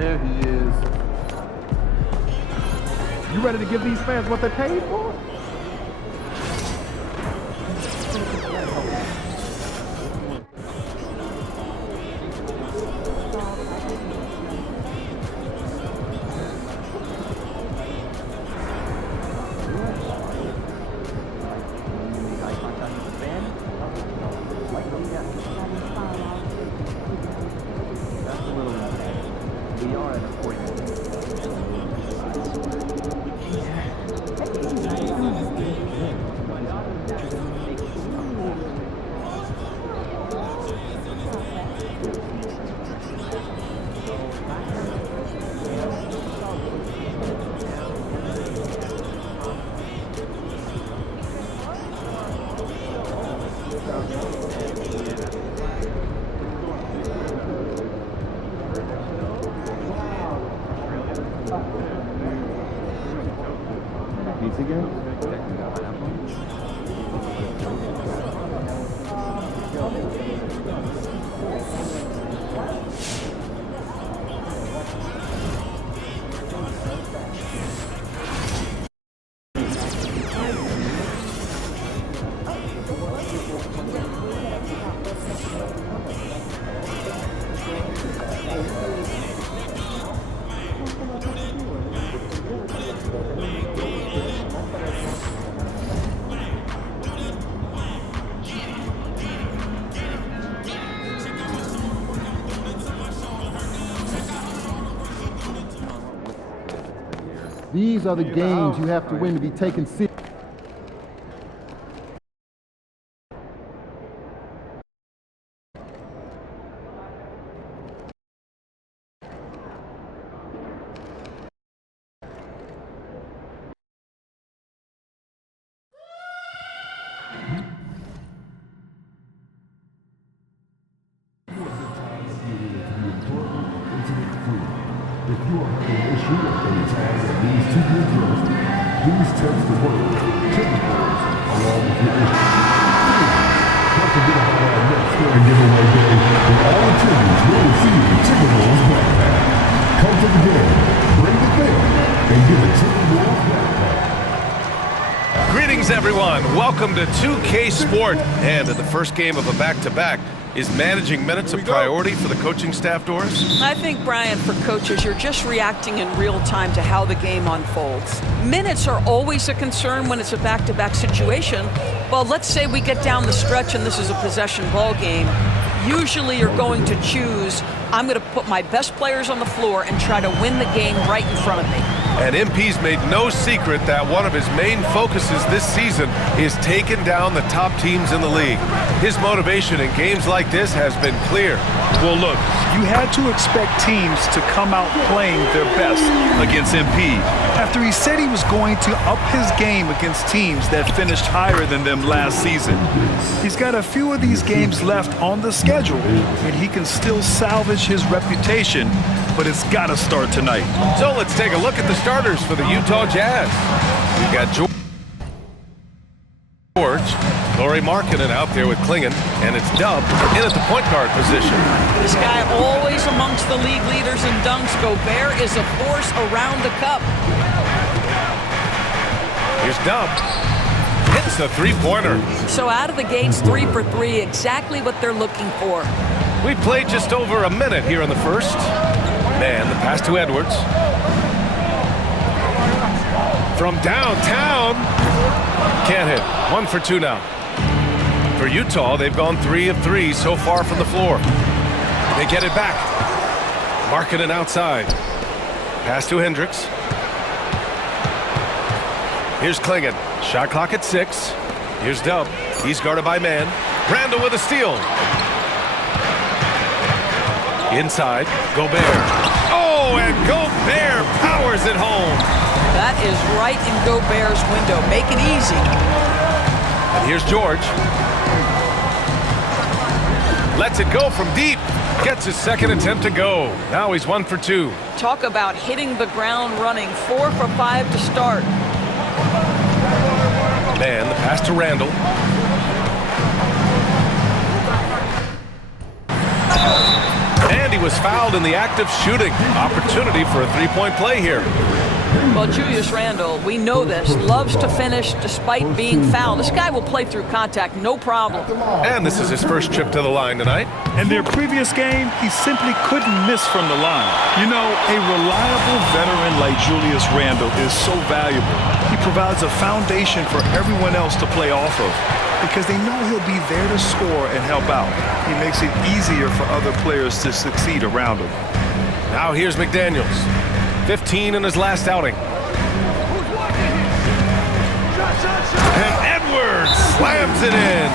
There he is. You ready to give these fans what they paid for? Pizza again? These are the games you have to win to be taken seriously. If you are having an issue at any time that needs to be addressed, please text the word "chemicals" along with your issue. Don't forget about our next story giveaway day when all attendees will receive a Chicken Rolls backpack. Come to the game, bring the thing, and get a Chicken Rolls backpack. Greetings, everyone. Welcome to 2K Sport. And in the first game of a back-to-back, is managing minutes a priority for the coaching staff, Doris? I think, Brian, for coaches, you're just reacting in real time to how the game unfolds. Minutes are always a concern when it's a back-to-back situation. Well, let's say we get down the stretch and this is a possession ball game. Usually you're going to choose, I'm going to put my best players on the floor and try to win the game right in front of me. And MP's made no secret that one of his main focuses this season is taking down the top teams in the league. His motivation in games like this has been clear. Well, look, you had to expect teams to come out playing their best against MP. After he said he was going to up his game against teams that finished higher than them last season. He's got a few of these games left on the schedule, and he can still salvage his reputation, but it's got to start tonight. So let's take a look at the starters for the Utah Jazz. We've got George, Lauri Markkanen out there with Clingan, and it's Dub in at the point guard position. This guy always amongst the league leaders in dunks. Gobert is a force around the cup. Here's Dub. Hits the three-pointer. So out of the gates, 3 for 3, exactly what they're looking for. We played just over a minute here in the first. Man, the pass to Edwards. From downtown. Can't hit. 1 for 2 now. For Utah, they've gone 3 of 3 so far from the floor. They get it back. Markkanen outside. Pass to Hendricks. Here's Clingan. Shot clock at 6. Here's Dub. He's guarded by man. Randall with a steal. Inside. Gobert. Oh, and Gobert powers it home. That is right in Gobert's window. Make it easy. And here's George. Lets it go from deep. Gets his second attempt to go. Now he's 1 for 2. Talk about hitting the ground running. 4 for 5 to start. Man, the pass to Randall. And he was fouled in the act of shooting. Opportunity for a three-point play here. Well, Julius Randle, we know this, loves to finish despite being fouled. This guy will play through contact, no problem. And this is his first trip to the line tonight. In their previous game, he simply couldn't miss from the line. You know, a reliable veteran like Julius Randle is so valuable. He provides a foundation for everyone else to play off of because they know he'll be there to score and help out. He makes it easier for other players to succeed around him. Now here's McDaniels. 15 in his last outing. And Edwards slams it in.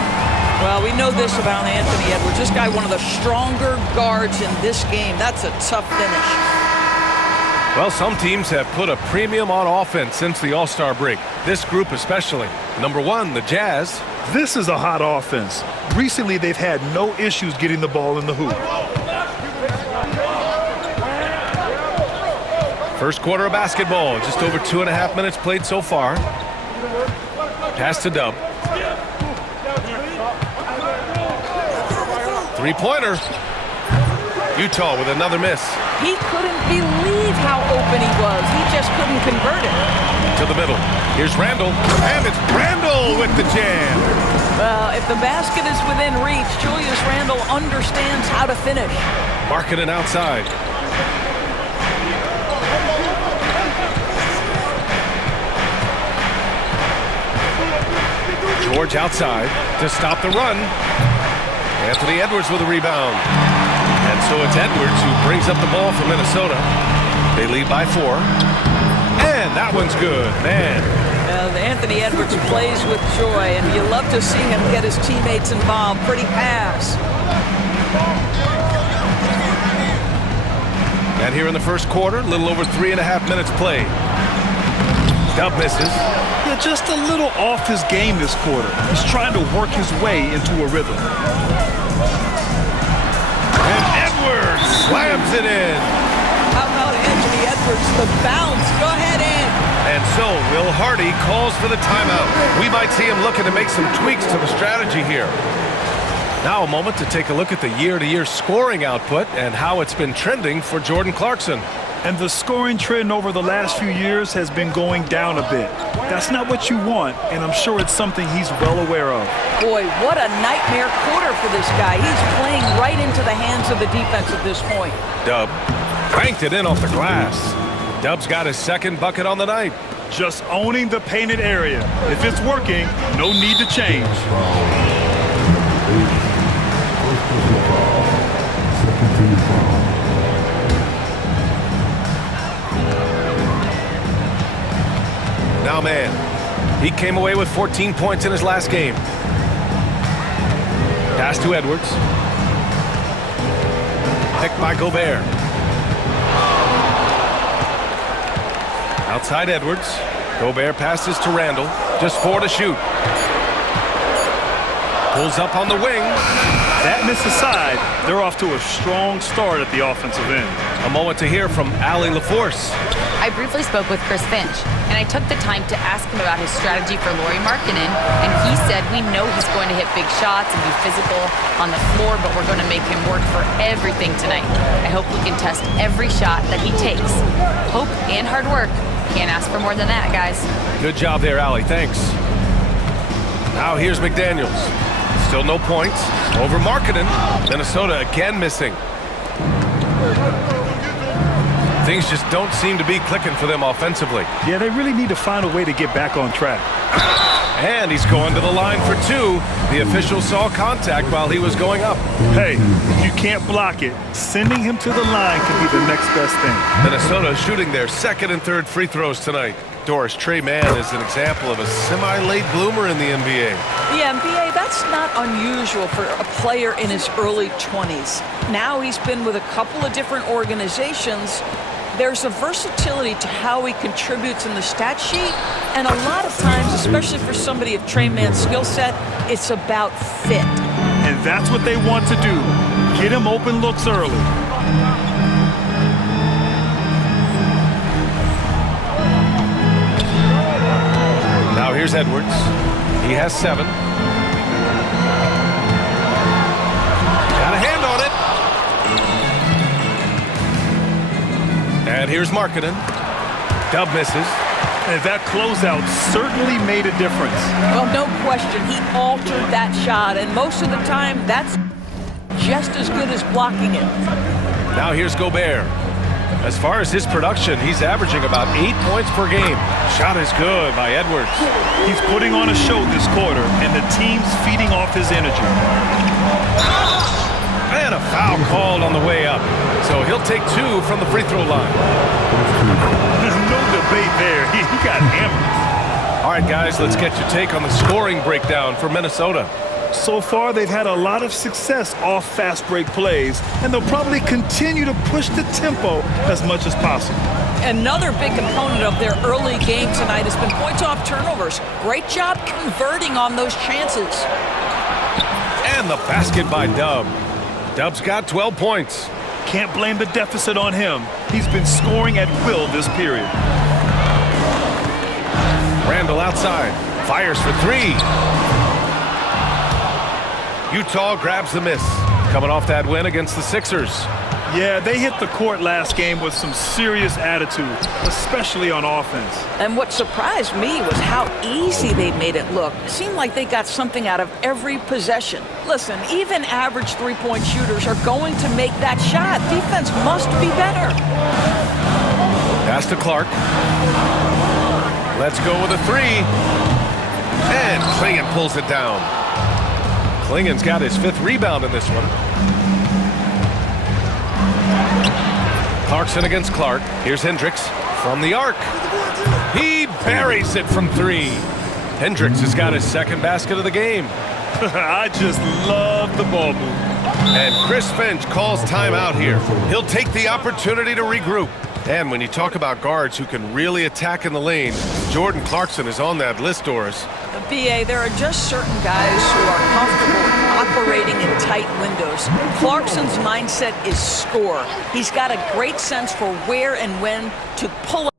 Well, we know this about Anthony Edwards. This guy, one of the stronger guards in this game. That's a tough finish. Well, some teams have put a premium on offense since the All-Star break. This group especially. Number one, the Jazz. This is a hot offense. Recently, they've had no issues getting the ball in the hoop. First quarter of basketball, just over 2.5 minutes played so far. Pass to Dub. Three-pointer. Utah with another miss. He couldn't believe how open he was. He just couldn't convert it. To the middle. Here's Randle. And it's Randle with the jam. Well, if the basket is within reach, Julius Randle understands how to finish. Markkanen outside. George outside to stop the run. Anthony Edwards with a rebound. And so it's Edwards who brings up the ball for Minnesota. They lead by 4. And that one's good, man. Anthony Edwards plays with joy, and you love to see him get his teammates involved. Pretty pass. And here in the first quarter, a little over 3.5 minutes played. Dub misses. Yeah, just a little off his game this quarter. He's trying to work his way into a rhythm. And Edwards slams it in. How about Anthony Edwards, the bounce? Go ahead, Ant. And so Will Hardy calls for the timeout. We might see him looking to make some tweaks to the strategy here. Now a moment to take a look at the year-to-year scoring output and how it's been trending for Jordan Clarkson. And the scoring trend over the last few years has been going down a bit. That's not what you want, and I'm sure it's something he's well aware of. Boy, what a nightmare quarter for this guy. He's playing right into the hands of the defense at this point. Dub cranked it in off the glass. Dub's got his second bucket on the night. Just owning the painted area. If it's working, no need to change. Now, man, he came away with 14 points in his last game. Pass to Edwards. Picked by Gobert. Outside Edwards. Gobert passes to Randle. Just 4 to shoot. Pulls up on the wing. That miss aside, they're off to a strong start at the offensive end. A moment to hear from Allie LaForce. I briefly spoke with Chris Finch, and I took the time to ask him about his strategy for Lauri Markkanen, and he said we know he's going to hit big shots and be physical on the floor, but we're going to make him work for everything tonight. I hope we can test every shot that he takes. Hope and hard work. Can't ask for more than that, guys. Good job there, Allie. Thanks. Now here's McDaniels. Still no points. Over Markkanen. Minnesota again missing. Things just don't seem to be clicking for them offensively. Yeah, they really need to find a way to get back on track. And he's going to the line for 2. The official saw contact while he was going up. Hey, if you can't block it, sending him to the line could be the next best thing. Minnesota shooting their second and third free throws tonight. Doris, Trey Mann is an example of a semi-late bloomer in the NBA. The NBA, that's not unusual for a player in his early 20s. Now he's been with a couple of different organizations. There's a versatility to how he contributes in the stat sheet, and a lot of times, especially for somebody of Trey Mann's skill set, it's about fit. And that's what they want to do. Get him open looks early. Now here's Edwards. He has 7. Got a hand on it. Here's Markkanen. Dub misses. And that closeout certainly made a difference. Well, no question, he altered that shot, and most of the time, that's just as good as blocking it. Now here's Gobert. As far as his production, he's averaging about 8 points per game. Shot is good by Edwards. He's putting on a show this quarter, and the team's feeding off his energy. And a foul called on the way up. So he'll take 2 from the free throw line. No debate there. He got hammered. All right, guys, let's get your take on the scoring breakdown for Minnesota. So far, they've had a lot of success off fast break plays, and they'll probably continue to push the tempo as much as possible. Another big component of their early game tonight has been points off turnovers. Great job converting on those chances. And the basket by Dub. Dub's got 12 points. Can't blame the deficit on him. He's been scoring at will this period. Randall outside. Fires for 3. Utah grabs the miss. Coming off that win against the Sixers. Yeah, they hit the court last game with some serious attitude, especially on offense. And what surprised me was how easy they made it look. It seemed like they got something out of every possession. Listen, even average three-point shooters are going to make that shot. Defense must be better. Pass to Clark. Let's go with a 3. And Clingan pulls it down. Clingan's got his 5th rebound in this one. Clarkson against Clark. Here's Hendricks from the arc. He buries it from 3. Hendricks has got his 2nd basket of the game. I just love the ball move. And Chris Finch calls timeout here. He'll take the opportunity to regroup. And when you talk about guards who can really attack in the lane, Jordan Clarkson is on that list, Doris. BA, there are just certain guys who are comfortable operating in tight windows. Clarkson's mindset is score. He's got a great sense for where and when to pull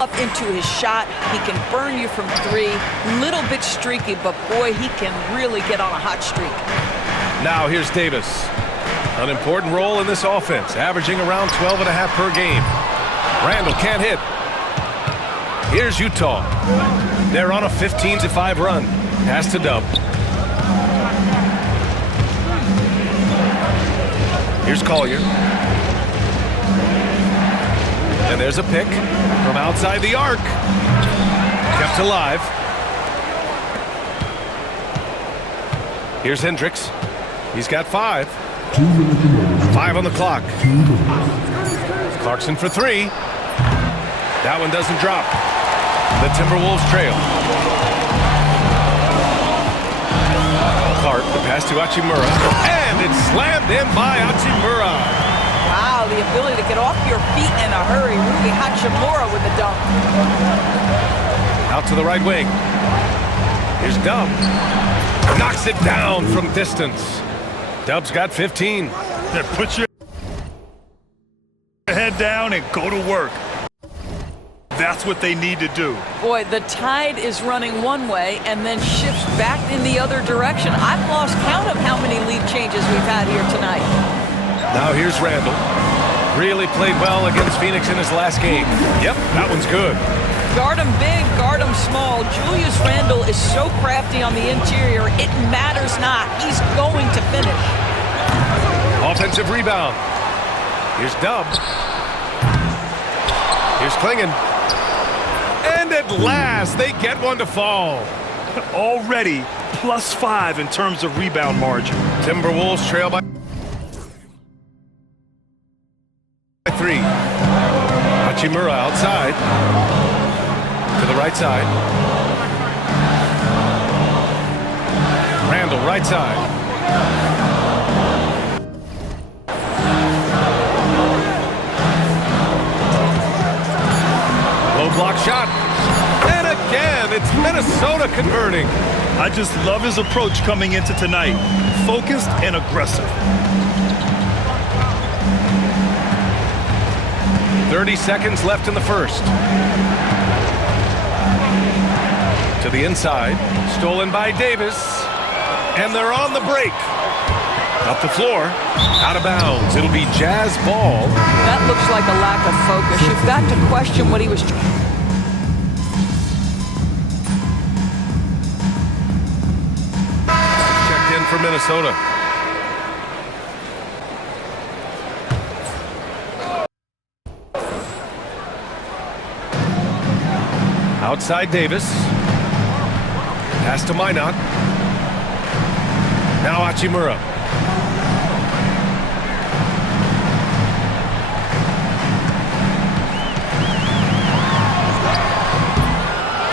up into his shot. He can burn you from 3. Little bit streaky, but boy, he can really get on a hot streak. Now here's Davis. An important role in this offense, averaging around 12.5 per game. Randall can't hit. Here's Utah. They're on a 15-5 run. Pass to Dub. Here's Collier. And there's a pick from outside the arc. Kept alive. Here's Hendricks. He's got 5. 5 on the clock. Clarkson for 3. That one doesn't drop. The Timberwolves trail. Clark, the pass to Hachimura. And it's slammed in by Hachimura. Wow, the ability to get off your feet in a hurry. Rui Hachimura with the dunk. Out to the right wing. Here's Dub. Knocks it down from distance. Dub's got 15. Put your head down and go to work. That's what they need to do. Boy, the tide is running one way and then shifts back in the other direction. I've lost count of how many lead changes we've had here tonight. Now here's Randall. Really played well against Phoenix in his last game. Yep, that one's good. Guard him big, guard him small. Julius Randle is so crafty on the interior, it matters not. He's going to finish. Offensive rebound. Here's Dub. Here's Clingan. And at last, they get one to fall. Already +5 in terms of rebound margin. Timberwolves trail by 3. three. Hachimura outside. To the right side. Randall, right side. Low block shot. And again, it's Minnesota converting. I just love his approach coming into tonight. Focused and aggressive. 30 seconds left in the first. To the inside. Stolen by Davis. And they're on the break. Up the floor. Out of bounds. It'll be Jazz ball. That looks like a lack of focus. You've got to question what he was trying. Checked in for Minnesota. Outside Davis. Pass to Minot. Now Hachimura.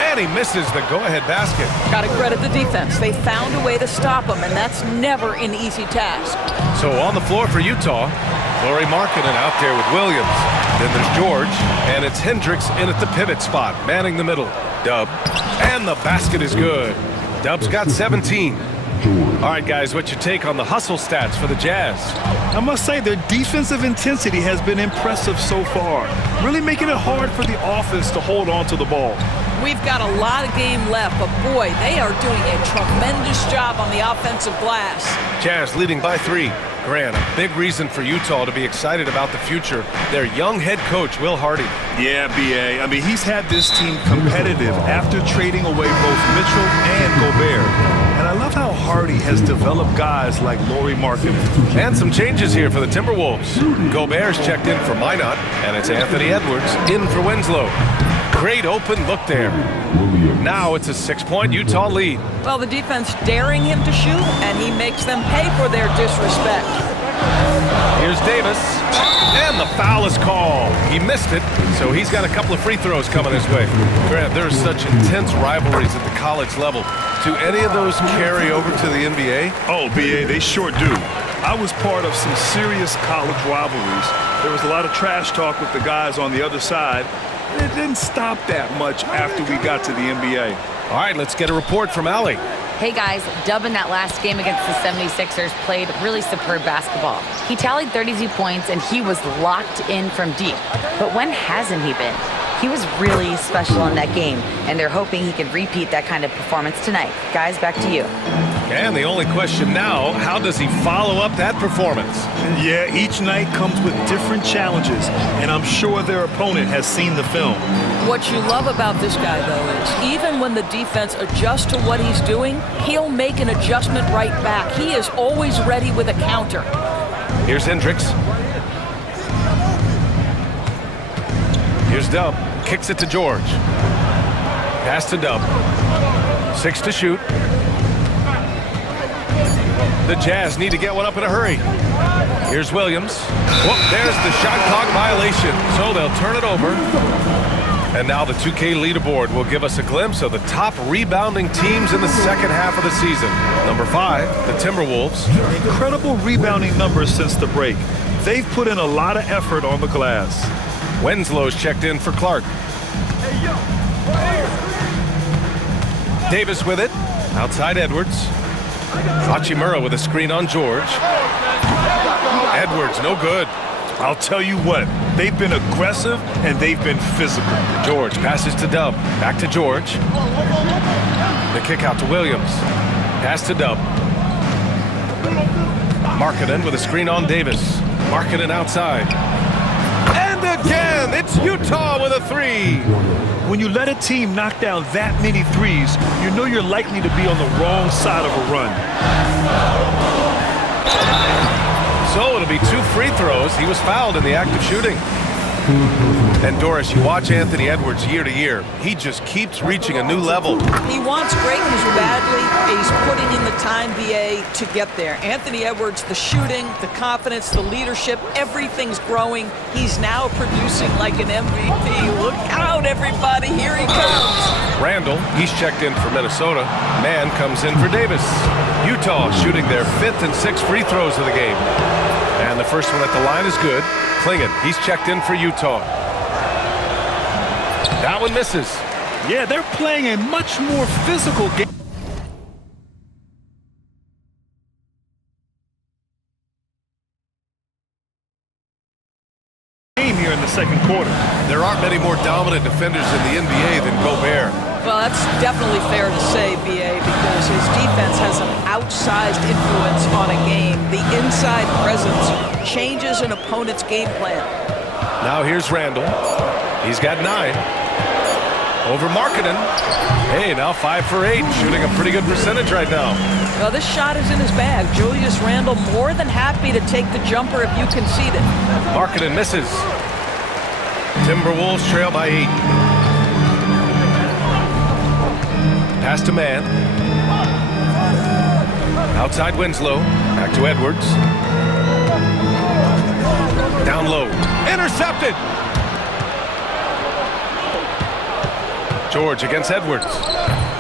And he misses the go-ahead basket. Got to credit the defense. They found a way to stop him, and that's never an easy task. So on the floor for Utah, Lauri Markkanen out there with Williams. Then there's George, and it's Hendricks in at the pivot spot, manning the middle. Dub, and the basket is good. Dub's got 17. All right, guys, what's your take on the hustle stats for the Jazz? I must say their defensive intensity has been impressive so far, really making it hard for the offense to hold on to the ball. We've got a lot of game left, but boy, they are doing a tremendous job on the offensive glass. Jazz leading by 3. Grant, a big reason for Utah to be excited about the future. Their young head coach, Will Hardy. Yeah, B.A. I mean, he's had this team competitive after trading away both Mitchell and Gobert. And I love how Hardy has developed guys like Lauri Markkanen. And some changes here for the Timberwolves. Gobert's checked in for Minot, and it's Anthony Edwards in for Winslow. Great open look there. Now it's a 6-point Utah lead. Well, the defense daring him to shoot, and he makes them pay for their disrespect. Here's Davis, and the foul is called. He missed it, so he's got a couple of free throws coming his way. Grant, there's such intense rivalries at the college level. Do any of those carry over to the NBA? Oh, B.A., they sure do. I was part of some serious college rivalries. There was a lot of trash talk with the guys on the other side. It didn't stop that much after we got to the NBA. All right, let's get a report from Allie. Hey guys, Dub in that last game against the 76ers played really superb basketball. He tallied 32 points and he was locked in from deep. But when hasn't he been? He was really special in that game, and they're hoping he can repeat that kind of performance tonight. Guys, back to you. And the only question now, how does he follow up that performance? Yeah, each night comes with different challenges, and I'm sure their opponent has seen the film. What you love about this guy, though, is even when the defense adjusts to what he's doing, he'll make an adjustment right back. He is always ready with a counter. Here's Hendricks. Here's Dub. Kicks it to George. Pass to Dub. 6 to shoot. The Jazz need to get one up in a hurry. Here's Williams. Whoop, there's the shot clock violation. So they'll turn it over. And now the 2K leaderboard will give us a glimpse of the top rebounding teams in the second half of the season. Number 5, the Timberwolves. Incredible rebounding numbers since the break. They've put in a lot of effort on the glass. Winslow's checked in for Clark. Davis with it. Outside Edwards. Hachimura with a screen on George. Edwards, no good. I'll tell you what, they've been aggressive and they've been physical. George passes to Dub. Back to George. The kick out to Williams. Pass to Dub. Markkanen with a screen on Davis. Markkanen outside. And again, it's Utah with a 3. When you let a team knock down that many threes, you know you're likely to be on the wrong side of a run. So it'll be 2 free throws. He was fouled in the act of shooting. And Doris, you watch Anthony Edwards year to year. He just keeps reaching a new level. He wants greatness badly. He's putting in the time, BA, to get there. Anthony Edwards, the shooting, the confidence, the leadership, everything's growing. He's now producing like an MVP. Look out, everybody. Here he comes. Randall, he's checked in for Minnesota. Mann comes in for Davis. Utah shooting their 5th and 6th free throws of the game. And the first one at the line is good. Clingan, he's checked in for Utah. That one misses. Yeah, they're playing a much more physical game here in the second quarter. There aren't many more dominant defenders in the NBA than Gobert. Well, that's definitely fair to say, BA, because his defense has an outsized influence on a game. The inside presence changes an opponent's game plan. Now here's Randall. He's got 9. Over Markkanen. Hey, now 5 for 8. Shooting a pretty good percentage right now. Well, this shot is in his bag. Julius Randle more than happy to take the jumper if you concede it. Markkanen misses. Timberwolves trail by 8. Pass to Mann. Outside Winslow. Back to Edwards. Down low. Intercepted. George against Edwards.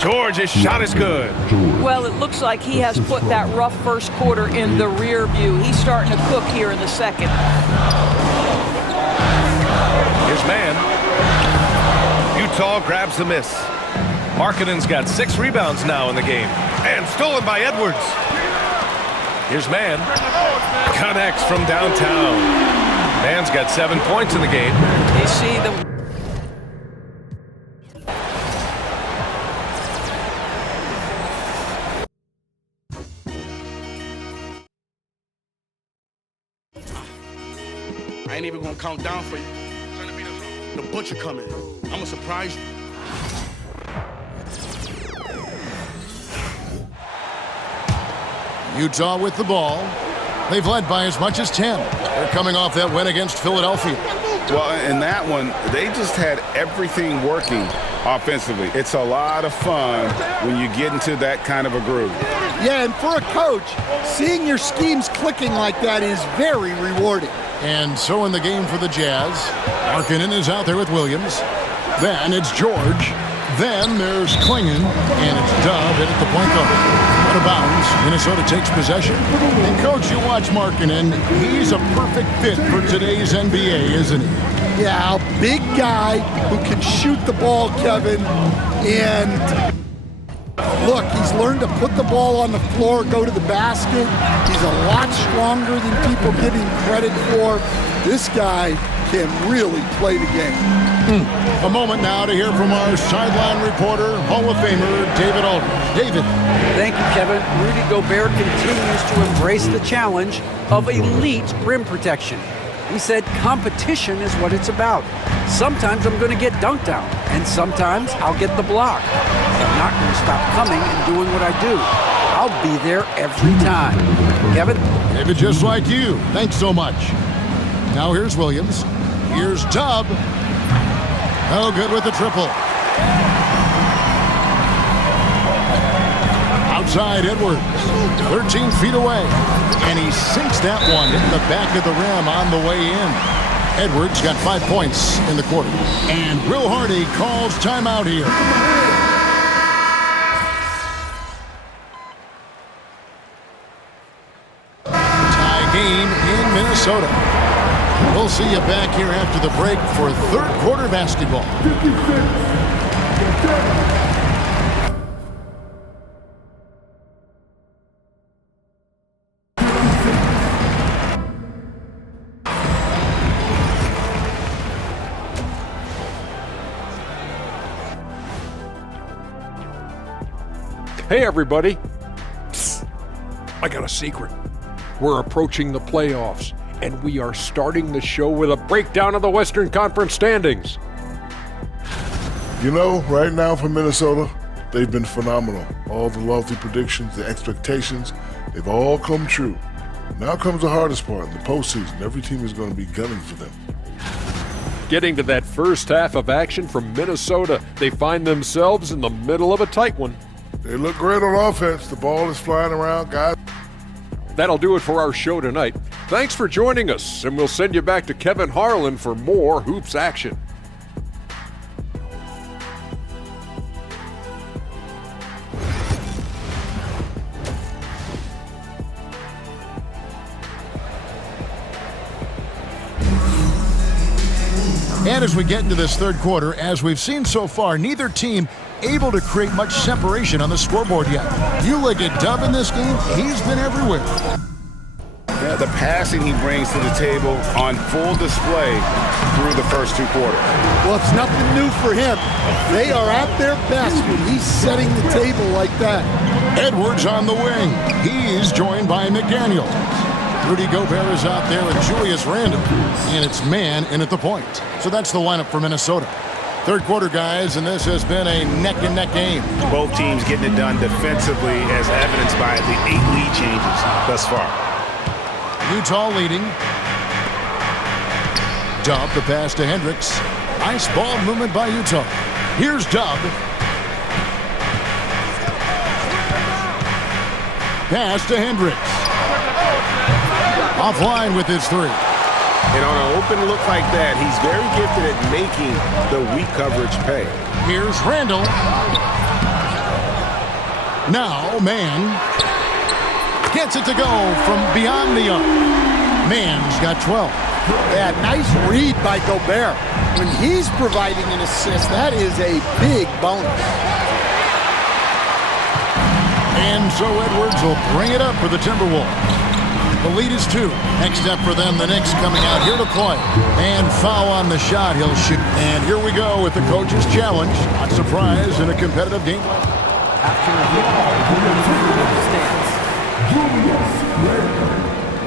George, his shot is good. Well, it looks like he has put that rough first quarter in the rear view. He's starting to cook here in the second. Here's Mann. Utah grabs the miss. Markkanen's got 6 rebounds now in the game. And stolen by Edwards. Here's Mann. Connects from downtown. Mann's got 7 points in the game. You see the... I ain't even gonna count down for you. The butcher coming. I'ma surprise you. Utah with the ball. They've led by as much as 10. They're coming off that win against Philadelphia. Well, in that one, they just had everything working offensively. It's a lot of fun when you get into that kind of a groove. Yeah, and for a coach, seeing your schemes clicking like that is very rewarding. And so in the game for the Jazz, Markkanen is out there with Williams. Then it's George. Then there's Clingan, and it's Dove in at the point guard. Out of bounds, Minnesota takes possession. And Coach, you watch Markkanen. He's a perfect fit for today's NBA, isn't he? Yeah, a big guy who can shoot the ball, Kevin. And look, he's learned to put the ball on the floor, go to the basket. He's a lot stronger than people give him credit for. This guy can really play the game. A moment now to hear from our sideline reporter, Hall of Famer David Aldridge. David. Thank you, Kevin. Rudy Gobert continues to embrace the challenge of elite rim protection. He said competition is what it's about. Sometimes I'm going to get dunked on, and sometimes I'll get the block. I'm not going to stop coming and doing what I do. I'll be there every time. Kevin? David, just like you. Thanks so much. Now here's Williams. Here's Dub. No good with the triple. Outside Edwards. 13 feet away. And he sinks that one in the back of the rim on the way in. Edwards got 5 points in the quarter. And Will Hardy calls timeout here. Tie game in Minnesota. We'll see you back here after the break for third quarter basketball. Hey, everybody. Psst. I got a secret. We're approaching the playoffs, and we are starting the show with a breakdown of the Western Conference standings. You know, right now for Minnesota, they've been phenomenal. All the lofty predictions, the expectations, they've all come true. Now comes the hardest part, in the postseason. Every team is going to be gunning for them. getting to that first half of action from Minnesota. They find themselves in the middle of a tight one. They look great on offense. The ball is flying around, guys. That'll do it for our show tonight. Thanks for joining us, and we'll send you back to Kevin Harlan for more Hoops action. And as we get into this third quarter, as we've seen so far, neither team able to create much separation on the scoreboard yet. You look at Dub in this game, he's been everywhere. Yeah, the passing he brings to the table on full display through the first two quarters. Well, it's nothing new for him. They are at their best when he's setting the table like that. Edwards on the wing. He's joined by McDaniel. Rudy Gobert is out there with Julius Randle, and it's man in at the point. So that's the lineup for Minnesota. Third quarter, guys, and this has been a neck-and-neck game. Both teams getting it done defensively, as evidenced by the 8 lead changes thus far. Utah leading. Dub, the pass to Hendricks. Nice ball movement by Utah. Here's Dub. Pass to Hendricks. Offline with his three. And on an open look like that, he's very gifted at making the weak coverage pay. Here's Randle. Now, man. Gets it to go from beyond the arc. Man's got 12. Yeah, nice read by Gobert. When he's providing an assist, that is a big bonus. And so Edwards will bring it up for the Timberwolves. The lead is 2. Next up for them, the Knicks coming out here to play. And foul on the shot, he'll shoot. And here we go with the coach's challenge. Not surprise in a competitive game. After a hit ball, stands.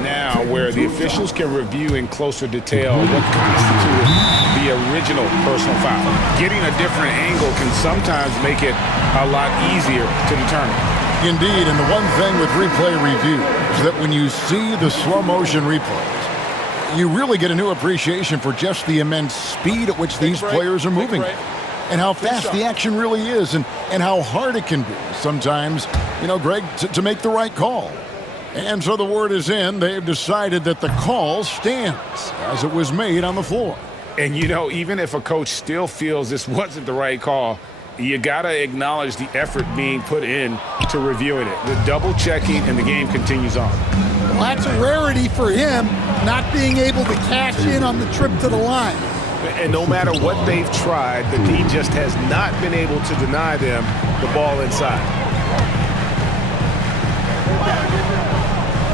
Now, where the officials can review in closer detail what constituted the original personal foul. Getting a different angle can sometimes make it a lot easier to determine. Indeed, and the one thing with replay review is that when you see the slow motion replays, you really get a new appreciation for just the immense speed at which these players are moving and how fast the action really is and how hard it can be sometimes, Greg, to make the right call. And so the word is in. They've decided that the call stands as it was made on the floor. And, even if a coach still feels this wasn't the right call, you got to acknowledge the effort being put in to reviewing it. The double checking and the game continues on. Well, that's a rarity for him, not being able to cash in on the trip to the line. And no matter what they've tried, the D just has not been able to deny them the ball inside.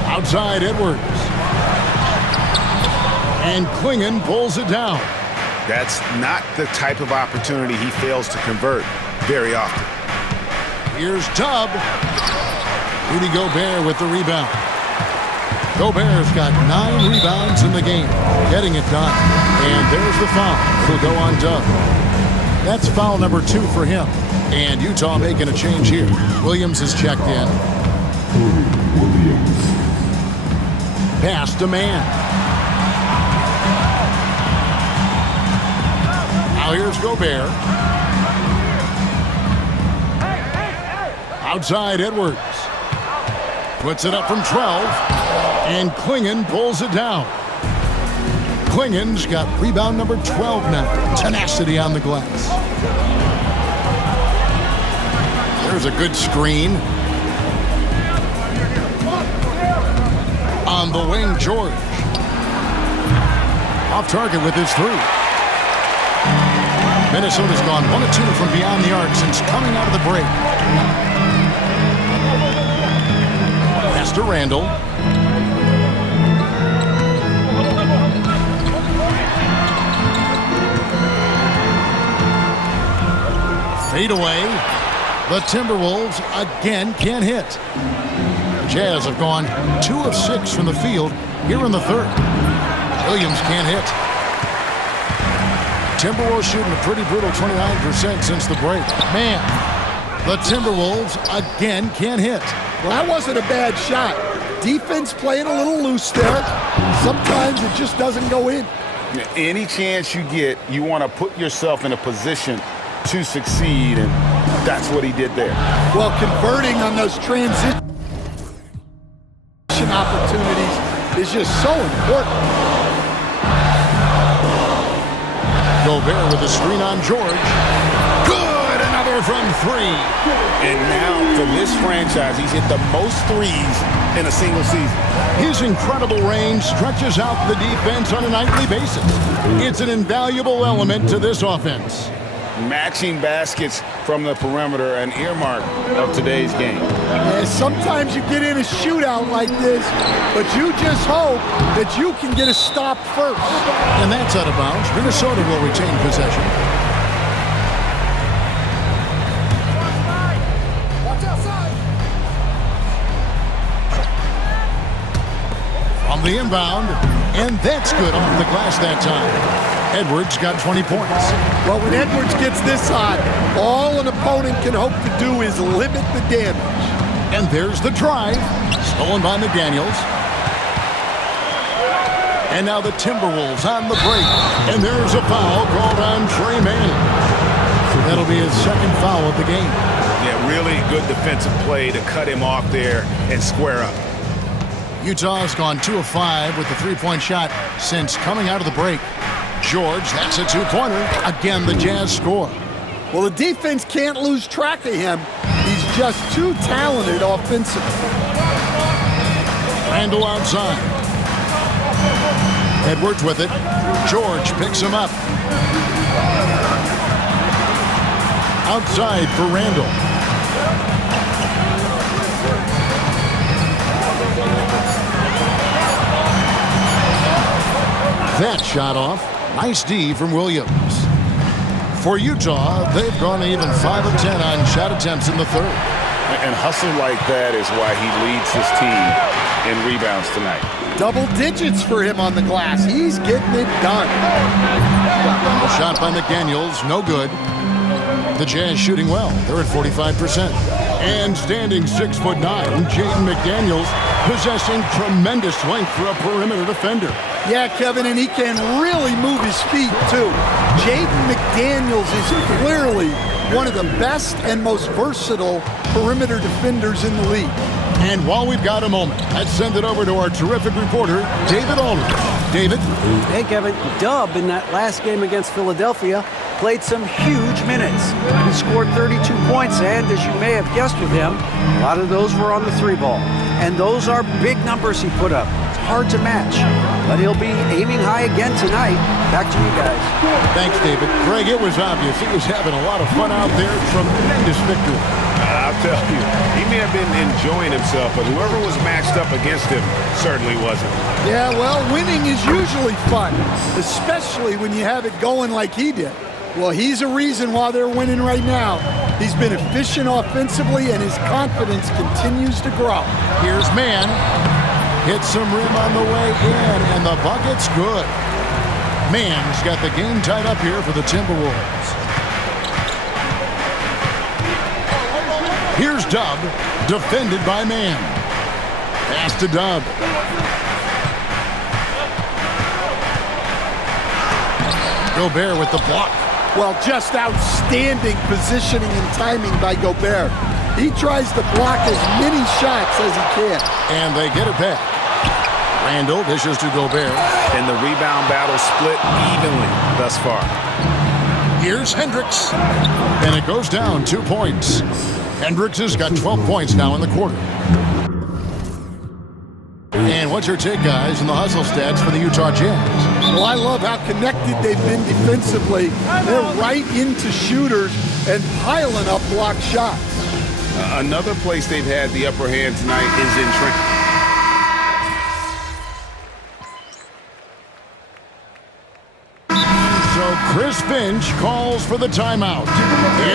Outside Edwards. And Klingon pulls it down. That's not the type of opportunity he fails to convert very often. Here's Dub. Rudy Gobert with the rebound. Gobert's got 9 rebounds in the game, getting it done. And there's the foul. It'll go on Dub. That's foul number 2 for him. And Utah making a change here. Williams is checked in. Pass to man. Now here's Gobert. Outside Edwards. Puts it up from 12. And Klingon pulls it down. Klingon's got rebound number 12 now. Tenacity on the glass. There's a good screen. On the wing, George. Off target with his 3. Minnesota's gone 1 of 2 from beyond the arc since coming out of the break. Pass to Randle. Fade away. The Timberwolves again can't hit. The Jazz have gone 2 of 6 from the field here in the third. Williams can't hit. Timberwolves shooting a pretty brutal 29% since the break. Man, the Timberwolves again can't hit. Well, that wasn't a bad shot. Defense playing a little loose there. Sometimes it just doesn't go in. Any chance you get, you want to put yourself in a position to succeed, and that's what he did there. Well, converting on those transition opportunities is just so important. Gobert with a screen on George. Good, another from three. And now, for this franchise, he's hit the most threes in a single season. His incredible range stretches out the defense on a nightly basis. It's an invaluable element to this offense. Matching baskets from the perimeter, an earmark of today's game. And sometimes you get in a shootout like this, but you just hope that you can get a stop first. And that's out of bounds. Minnesota will retain possession. Watch outside. From the inbound, and that's good off the glass that time. Edwards got 20 points. Well, when Edwards gets this hot, all an opponent can hope to do is limit the damage. And there's the drive, stolen by McDaniels. And now the Timberwolves on the break. And there's a foul called on Trey Manning. So that'll be his second foul of the game. Yeah, really good defensive play to cut him off there and square up. Utah's gone 2 of 5 with the three-point shot since coming out of the break. George, that's a two-pointer. Again, the Jazz score. Well, the defense can't lose track of him. He's just too talented offensively. Randall outside. Edwards with it. George picks him up. Outside for Randall. That shot off. Nice D from Williams. For Utah, they've gone even 5 of 10 on shot attempts in the third. And hustle like that is why he leads his team in rebounds tonight. Double digits for him on the glass. He's getting it done. A shot by McDaniels, no good. The Jazz shooting well. They're at 45%. And standing 6'9", Jaden McDaniels, possessing tremendous length for a perimeter defender. Yeah, Kevin, and he can really move his feet, too. Jaden McDaniels is clearly one of the best and most versatile perimeter defenders in the league. And while we've got a moment, let's send it over to our terrific reporter, David Aldridge. David? Hey, Kevin. Dub in that last game against Philadelphia played some huge minutes. He scored 32 points, and as you may have guessed with him, a lot of those were on the three ball. And those are big numbers he put up. It's hard to match, but he'll be aiming high again tonight. Back to you guys. Thanks, David. Greg, it was obvious. He was having a lot of fun out there. Tremendous victory. I'll tell you, he may have been enjoying himself, but whoever was matched up against him certainly wasn't. Yeah, well, winning is usually fun, especially when you have it going like he did. Well, he's a reason why they're winning right now. He's been efficient offensively, and his confidence continues to grow. Here's Mann. Hits some rim on the way in, and the bucket's good. Mann's got the game tied up here for the Timberwolves. Here's Dub, defended by Mann. Pass to Dub. Gobert with the block. Well, just outstanding positioning and timing by Gobert. He tries to block as many shots as he can. And they get it back. Randall dishes to Gobert. And the rebound battle split evenly thus far. Here's Hendricks. And it goes down 2 points. Hendricks has got 12 points now in the quarter. And what's your take, guys, in the hustle stats for the Utah Jazz? Well, I love how connected they've been defensively. They're right into shooters and piling up block shots. Another place they've had the upper hand tonight is in So Chris Finch calls for the timeout.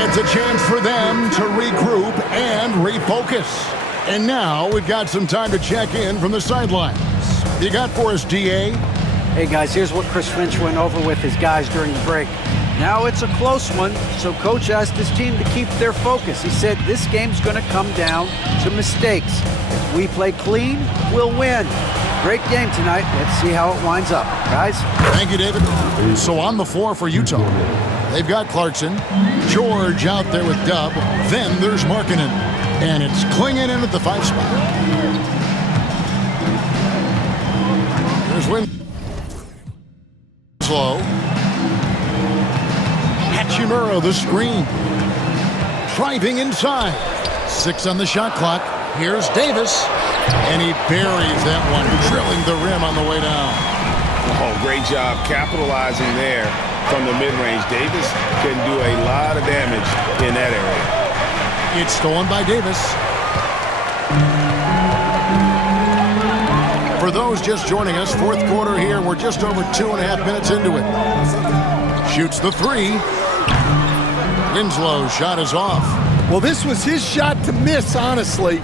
It's a chance for them to regroup and refocus. And now we've got some time to check in from the sidelines. You got for us, DA? Hey, guys, here's what Chris Finch went over with his guys during the break. Now it's a close one, so Coach asked his team to keep their focus. He said this game's going to come down to mistakes. If we play clean, we'll win. Great game tonight. Let's see how it winds up. Guys? Thank you, David. So on the floor for Utah, they've got Clarkson, George out there with Dub. Then there's Markkanen, and it's Clingan in at the 5 spot. There's Winslow. Hachimura, the screen. Driving inside. 6 on the shot clock. Here's Davis, and he buries that one, drilling the rim on the way down. Oh, great job capitalizing there from the mid-range. Davis can do a lot of damage in that area. It's stolen by Davis. For those just joining us, fourth quarter here. We're just over 2.5 minutes into it. Shoots the 3. Winslow's shot is off. Well, this was his shot to miss, honestly.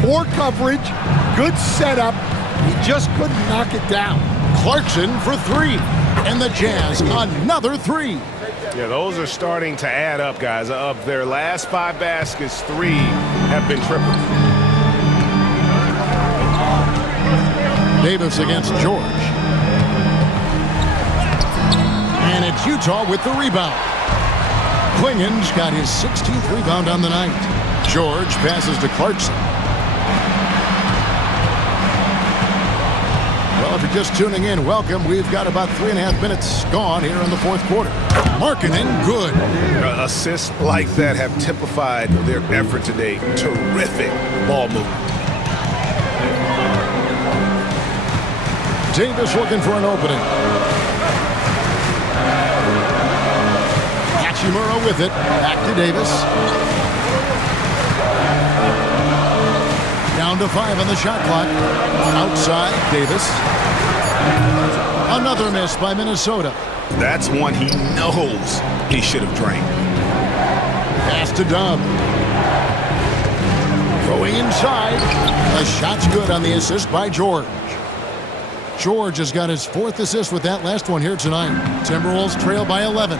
Poor coverage, good setup. He just couldn't knock it down. Clarkson for 3. And the Jazz, another 3. Yeah, those are starting to add up, guys. Of their last 5 baskets, 3 have been tripled. Davis against George. And it's Utah with the rebound. Clingan's got his 16th rebound on the night. George passes to Clarkson. Well, if you're just tuning in, welcome. We've got about 3.5 minutes gone here in the fourth quarter. Markkanen, good. Assists like that have typified their effort today. Terrific ball movement. Davis looking for an opening. Hachimura with it. Back to Davis. Down to 5 on the shot clock. Outside, Davis. Another miss by Minnesota. That's one he knows he should have drained. Pass to Dub. Going inside. The shot's good on the assist by George. George has got his 4th assist with that last one here tonight. Timberwolves trail by 11.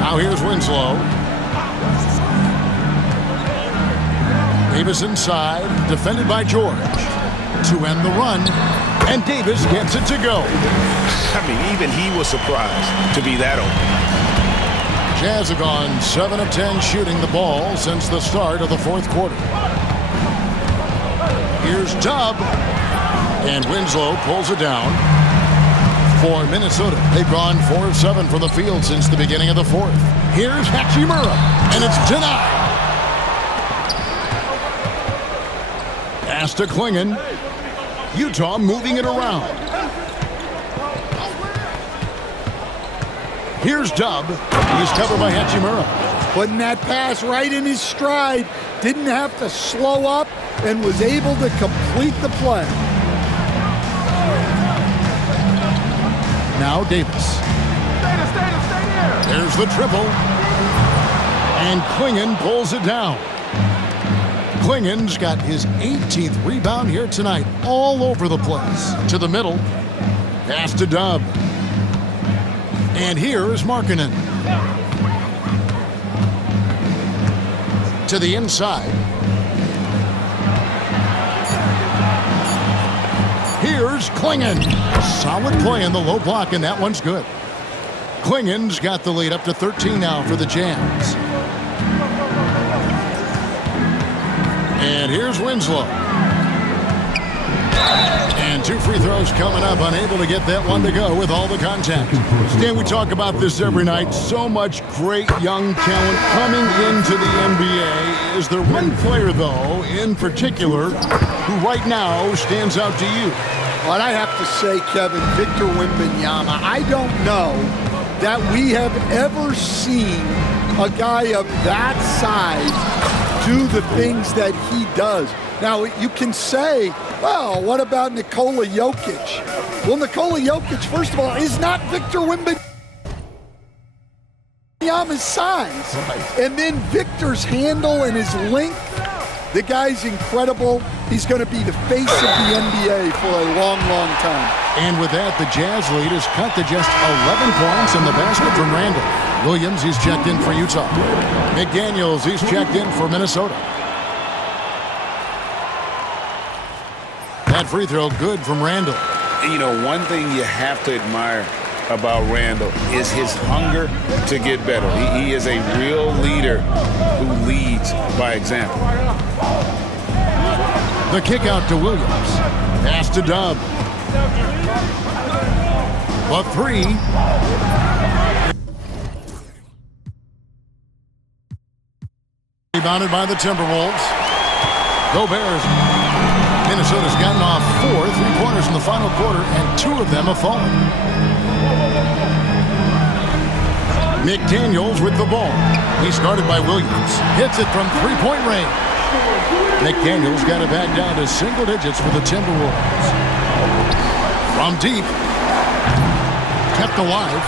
Now here's Winslow. Davis inside, defended by George. To end the run, and Davis gets it to go. I mean, even he was surprised to be that open. Jazz have gone 7 of 10 shooting the ball since the start of the fourth quarter. Here's Dub, and Winslow pulls it down. For Minnesota, they've gone 4 of 7 from the field since the beginning of the fourth. Here's Hachimura, and it's denied. Pass to Clingan. Utah moving it around. Here's Dub. He's covered by Hachimura. Putting that pass right in his stride. Didn't have to slow up and was able to complete the play. Now Davis. There's the triple. And Clingan pulls it down. Clingan's got his 18th rebound here tonight, all over the place. To the middle. Pass to Dub. And here is Markkanen. To the inside. Here's Clingan. Solid play in the low block, and that one's good. Clingan's got the lead up to 13 now for the Jazz. And here's Winslow. And 2 free throws coming up, unable to get that one to go with all the contact. Stan, we talk about this every night. So much great young talent coming into the NBA. Is there one player, though, in particular, who right now stands out to you? Well, I have to say, Kevin, Victor Wembanyama. I don't know that we have ever seen a guy of that size do the things that he does. Now, you can say, well, what about Nikola Jokic? Well, Nikola Jokic, first of all, is not Victor Wembanyama's size. Right. And then Victor's handle and his length, the guy's incredible. He's going to be the face of the NBA for a long, long time. And with that, the Jazz lead is cut to just 11 points in the basket from Randall. Williams, he's checked in for Utah. McDaniels, he's checked in for Minnesota. That free throw good from Randall. And you know, one thing you have to admire about Randall is his hunger to get better. He is a real leader who leads by example. The kick out to Williams. Pass to Dub. The three. Rebounded by the Timberwolves. Go Bears. Minnesota's gotten off 4 3-pointers in the final quarter, and 2 of them have fallen. McDaniels with the ball. He's guarded by Williams. Hits it from 3-point range. McDaniels got it back down to single digits for the Timberwolves. From deep. Kept alive.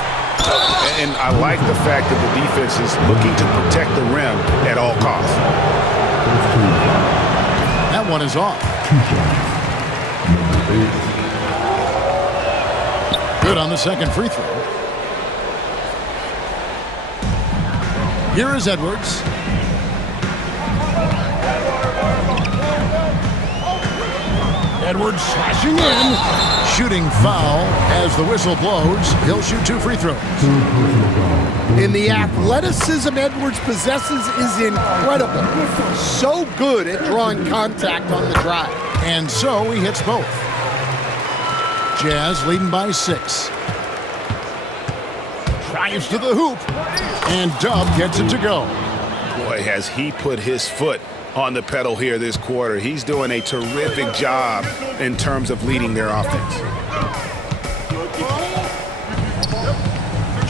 And I like the fact that the defense is looking to protect the rim at all costs. That one is off. Good on the second free throw. Here is Edwards. Edwards slashing in. Shooting foul as the whistle blows. He'll shoot 2 free throws. And the athleticism Edwards possesses is incredible. So good at drawing contact on the drive. And so he hits both. Jazz leading by 6. Drives to the hoop. And Dub gets it to go. Boy, has he put his foot on the pedal here this quarter. He's doing a terrific job in terms of leading their offense.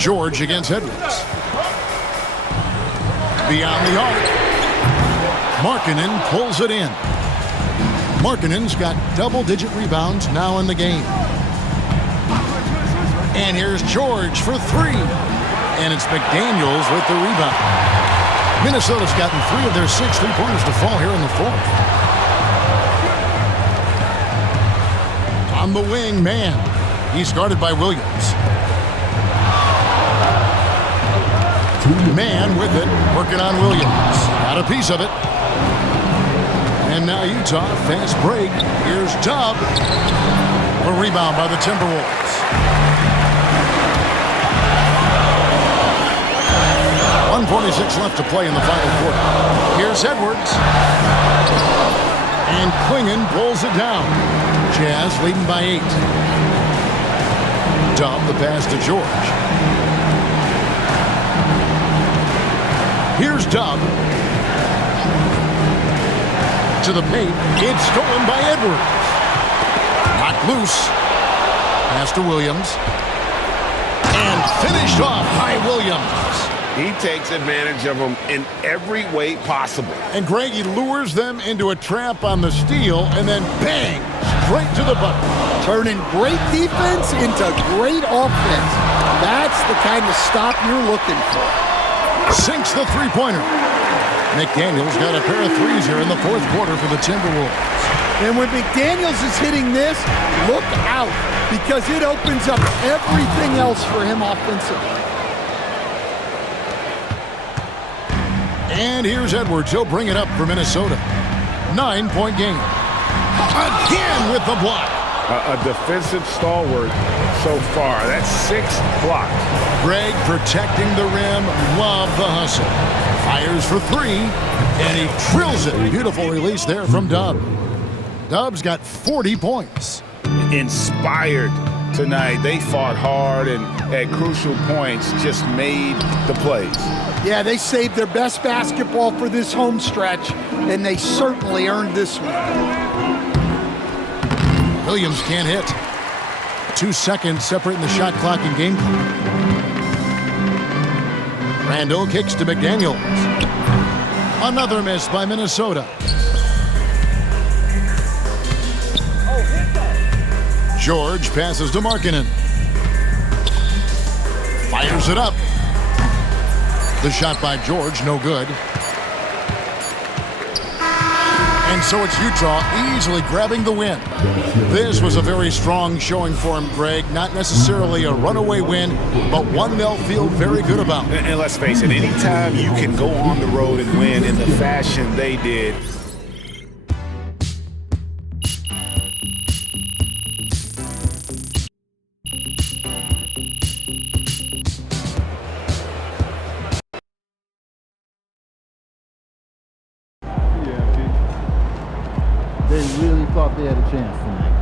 George against Edwards. Beyond the arc. Markkanen pulls it in. Markkanen's got double-digit rebounds now in the game. And here's George for 3. And it's McDaniels with the rebound. Minnesota's gotten 3 of their 6 3-pointers to fall here in the 4th. On the wing, man. He's guarded by Williams. Man with it, working on Williams. Got a piece of it. And now Utah, fast break. Here's Dub. A rebound by the Timberwolves. 1:46 left to play in the final quarter. Here's Edwards. And Clingan pulls it down. Jazz leading by 8. Dub the pass to George. Here's Dub. To the paint. It's stolen by Edwards. Knocked loose. Pass to Williams. And finished off by Williams. He takes advantage of them in every way possible. And Greg, he lures them into a trap on the steal, and then bang, straight to the bucket. Turning great defense into great offense. That's the kind of stop you're looking for. Sinks the three-pointer. McDaniels got a pair of threes here in the 4th quarter for the Timberwolves. And when McDaniels is hitting this, look out, because it opens up everything else for him offensively. And here's Edwards. He'll bring it up for Minnesota. 9-point game. Again with the block. A defensive stalwart so far. That's 6 blocks. Greg protecting the rim. Love the hustle. Fires for 3. And he drills it. Beautiful release there from Dub. Dub's got 40 points. Inspired tonight. They fought hard and at crucial points just made the plays. Yeah, they saved their best basketball for this home stretch, and they certainly earned this one. Williams can't hit. 2 seconds separating the shot clock and game clock. Randall kicks to McDaniels. Another miss by Minnesota. George passes to Markkanen. Fires it up. The shot by George, no good. And so it's Utah easily grabbing the win. This was a very strong showing for him, Greg. Not necessarily a runaway win, but one they'll feel very good about. And let's face it, anytime you can go on the road and win in the fashion they did, They really thought they had a chance tonight.